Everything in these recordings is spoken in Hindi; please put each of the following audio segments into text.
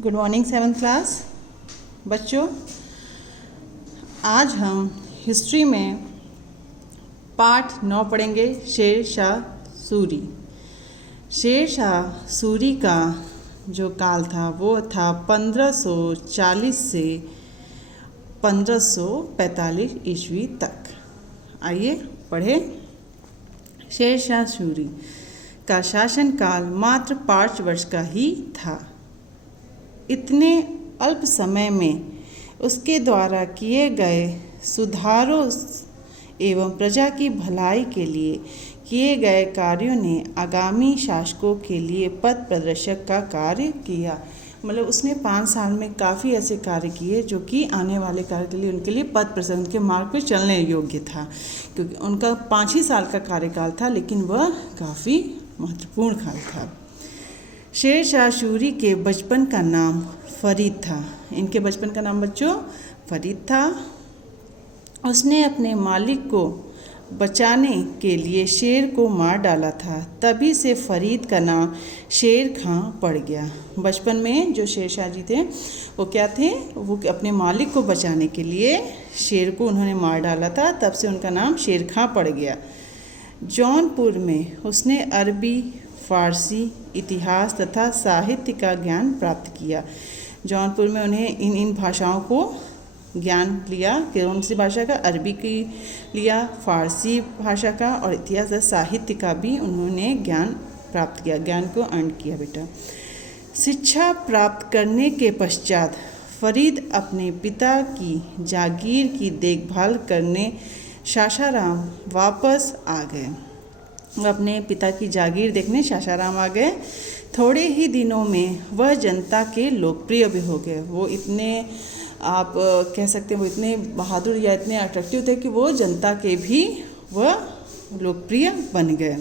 गुड मॉर्निंग 7th क्लास बच्चों। आज हम हिस्ट्री में पाठ 9 पढ़ेंगे। शेर शाह सूरी। शेर शाह सूरी का जो काल था वो था 1540 से 1545 ईस्वी तक। आइए पढ़ें। शेर शाह सूरी का शासनकाल मात्र 5 वर्ष का ही था। इतने अल्प समय में उसके द्वारा किए गए सुधारों एवं प्रजा की भलाई के लिए किए गए कार्यों ने आगामी शासकों के लिए पथ प्रदर्शक का कार्य किया। मतलब उसने 5 साल में काफ़ी ऐसे कार्य किए जो कि आने वाले कार्य के लिए उनके लिए पथ प्रदर्शक, उनके मार्ग पर चलने योग्य था, क्योंकि उनका 5 ही साल का कार्यकाल था, लेकिन वह काफ़ी महत्वपूर्ण काल था। शेर शाह सूरी के बचपन का नाम फरीद था। इनके बचपन का नाम बच्चों फरीद था। उसने अपने मालिक को बचाने के लिए शेर को मार डाला था, तभी से फरीद का नाम शेर खां पड़ गया। बचपन में जो शेर शाह जी थे वो क्या थे, वो अपने मालिक को बचाने के लिए शेर को उन्होंने मार डाला था, तब से उनका नाम शेर खां पड़ गया। जौनपुर में उसने अरबी, फारसी, इतिहास तथा साहित्य का ज्ञान प्राप्त किया। जौनपुर में उन्हें इन भाषाओं को ज्ञान लिया। कौन सी भाषा का? अरबी की लिया, फारसी भाषा का और इतिहास और साहित्य का भी उन्होंने ज्ञान प्राप्त किया, ज्ञान को अर्न किया बेटा। शिक्षा प्राप्त करने के पश्चात फरीद अपने पिता की जागीर की देखभाल करने सासाराम वापस आ गए। अपने पिता की जागीर देखने सासाराम आ गए। थोड़े ही दिनों में वह जनता के लोकप्रिय भी हो गए। वो इतने, आप कह सकते हैं, वो इतने बहादुर या इतने अट्रैक्टिव थे कि वो जनता के भी वह लोकप्रिय बन गए।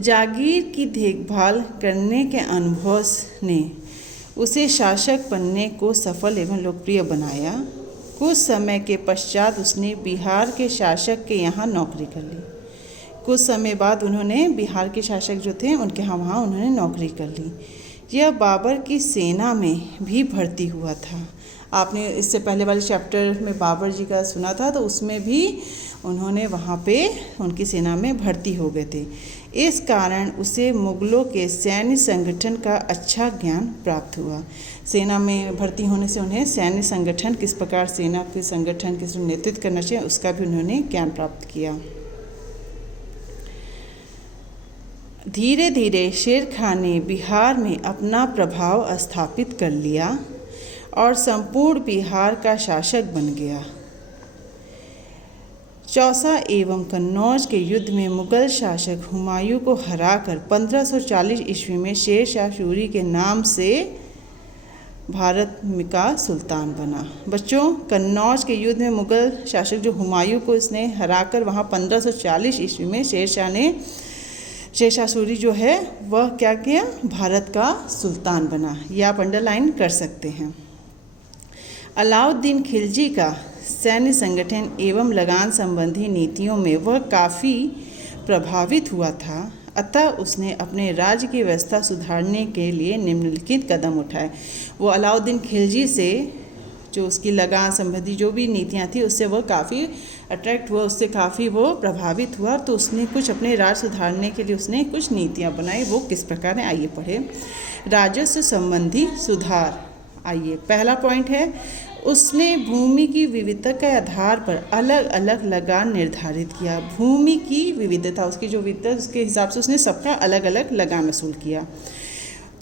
जागीर की देखभाल करने के अनुभव ने उसे शासक बनने को सफल एवं लोकप्रिय बनाया। कुछ समय के पश्चात उसने बिहार के शासक के यहाँ नौकरी कर ली। कुछ समय बाद उन्होंने बिहार के शासक जो थे उनके वहाँ उन्होंने नौकरी कर ली। यह बाबर की सेना में भी भर्ती हुआ था। आपने इससे पहले वाले चैप्टर में बाबर जी का सुना था, तो उसमें भी उन्होंने वहाँ पे उनकी सेना में भर्ती हो गए थे। इस कारण उसे मुग़लों के सैन्य संगठन का अच्छा ज्ञान प्राप्त हुआ। सेना में भर्ती होने से उन्हें सैन्य संगठन, किस प्रकार सेना के संगठन किस नेतृत्व करना चाहिए, उसका भी उन्होंने ज्ञान प्राप्त किया। धीरे धीरे शेर खां ने बिहार में अपना प्रभाव स्थापित कर लिया और संपूर्ण बिहार का शासक बन गया। चौसा एवं कन्नौज के युद्ध में मुगल शासक हुमायूं को हराकर 1540 ईस्वी में शेर शाह सूरी के नाम से भारत का सुल्तान बना। बच्चों, कन्नौज के युद्ध में मुगल शासक जो हुमायूं को इसने हराकर वहाँ 1540 ईस्वी में शेर शाह सूरी जो है वह क्या किया, भारत का सुल्तान बना। यह आप अंडरलाइन कर सकते हैं। अलाउद्दीन खिलजी का सैन्य संगठन एवं लगान संबंधी नीतियों में वह काफ़ी प्रभावित हुआ था, अतः उसने अपने राज्य की व्यवस्था सुधारने के लिए निम्नलिखित कदम उठाए। वो अलाउद्दीन खिलजी से जो उसकी लगान संबंधी जो भी नीतियाँ थी उससे वह काफ़ी अट्रैक्ट हुआ, उससे काफ़ी वो प्रभावित हुआ, तो उसने कुछ अपने राज्य सुधारने के लिए उसने कुछ नीतियाँ बनाई। वो किस प्रकार है, आइए पढ़े। राजस्व संबंधी सुधार। आइए, पहला पॉइंट है, उसने भूमि की विविधता के आधार पर अलग अलग लगान निर्धारित किया। भूमि की विविधता, उसकी जो विविधता, उसके हिसाब से उसने सबका अलग अलग लगान वसूल किया।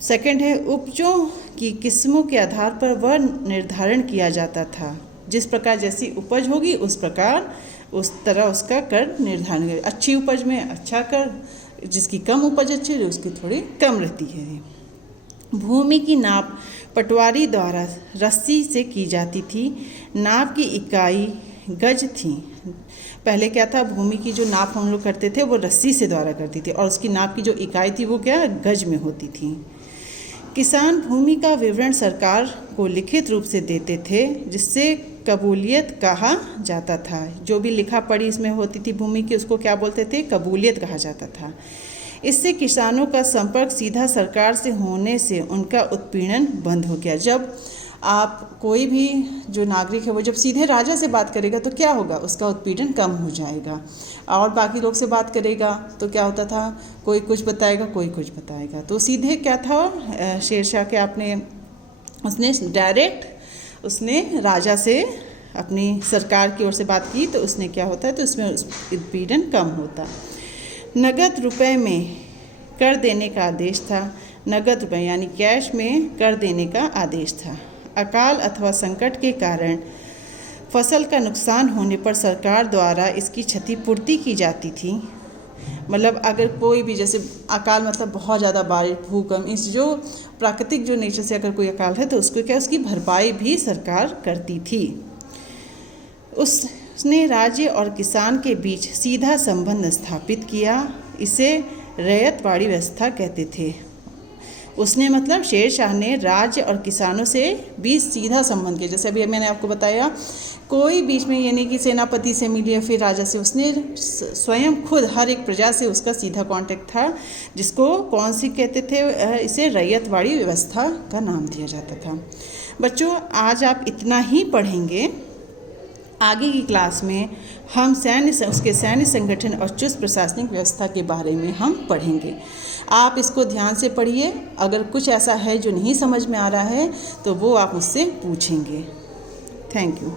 सेकंड है, उपजों की किस्मों के आधार पर वह निर्धारण किया जाता था। जिस प्रकार जैसी उपज होगी उस प्रकार उस तरह उसका कर निर्धारण करें। अच्छी उपज में अच्छा कर, जिसकी कम उपज अच्छी है उसकी थोड़ी कम रहती है। भूमि की नाप पटवारी द्वारा रस्सी से की जाती थी। नाप की इकाई गज थी। पहले क्या था, भूमि की जो नाप हम लोग करते थे वो रस्सी से द्वारा करती थी, और उसकी नाप की जो इकाई थी वो क्या, गज में होती थी। किसान भूमि का विवरण सरकार को लिखित रूप से देते थे, जिससे कबूलियत कहा जाता था। जो भी लिखा पढ़ी इसमें होती थी भूमि की, उसको क्या बोलते थे, कबूलियत कहा जाता था। इससे किसानों का संपर्क सीधा सरकार से होने से उनका उत्पीड़न बंद हो गया। जब आप कोई भी जो नागरिक है वो जब सीधे राजा से बात करेगा तो क्या होगा, उसका उत्पीड़न कम हो जाएगा। और बाकी लोग से बात करेगा तो क्या होता था, कोई कुछ बताएगा कोई कुछ बताएगा। तो सीधे क्या था, शेरशाह के उसने डायरेक्ट उसने राजा से अपनी सरकार की ओर से बात की, तो उसने क्या होता है, तो उसमें उत्पीड़न कम होता। नगद रुपए में कर देने का आदेश था। नगद रुपए यानी कैश में कर देने का आदेश था। अकाल अथवा संकट के कारण फसल का नुकसान होने पर सरकार द्वारा इसकी क्षतिपूर्ति की जाती थी। मतलब अगर कोई भी, जैसे अकाल मतलब बहुत ज़्यादा बारिश, भूकंप, इस जो प्राकृतिक जो नेचर से अगर कोई अकाल है तो उसको क्या, उसकी भरपाई भी सरकार करती थी। उसने राज्य और किसान के बीच सीधा संबंध स्थापित किया। इसे रैयतवाड़ी व्यवस्था कहते थे। उसने मतलब शेरशाह ने राज्य और किसानों से बीच सीधा संबंध किया। जैसे अभी मैंने आपको बताया, कोई बीच में ये नहीं कि सेनापति से मिली या फिर राजा से, उसने स्वयं खुद हर एक प्रजा से उसका सीधा कांटेक्ट था, जिसको कौन सी कहते थे, इसे रैयतवाड़ी व्यवस्था का नाम दिया जाता था। बच्चों, आज आप इतना ही पढ़ेंगे। आगे की क्लास में हम उसके सैन्य संगठन और चुस्त प्रशासनिक व्यवस्था के बारे में हम पढ़ेंगे। आप इसको ध्यान से पढ़िए। अगर कुछ ऐसा है जो नहीं समझ में आ रहा है तो वो आप मुझसे पूछेंगे। Thank you.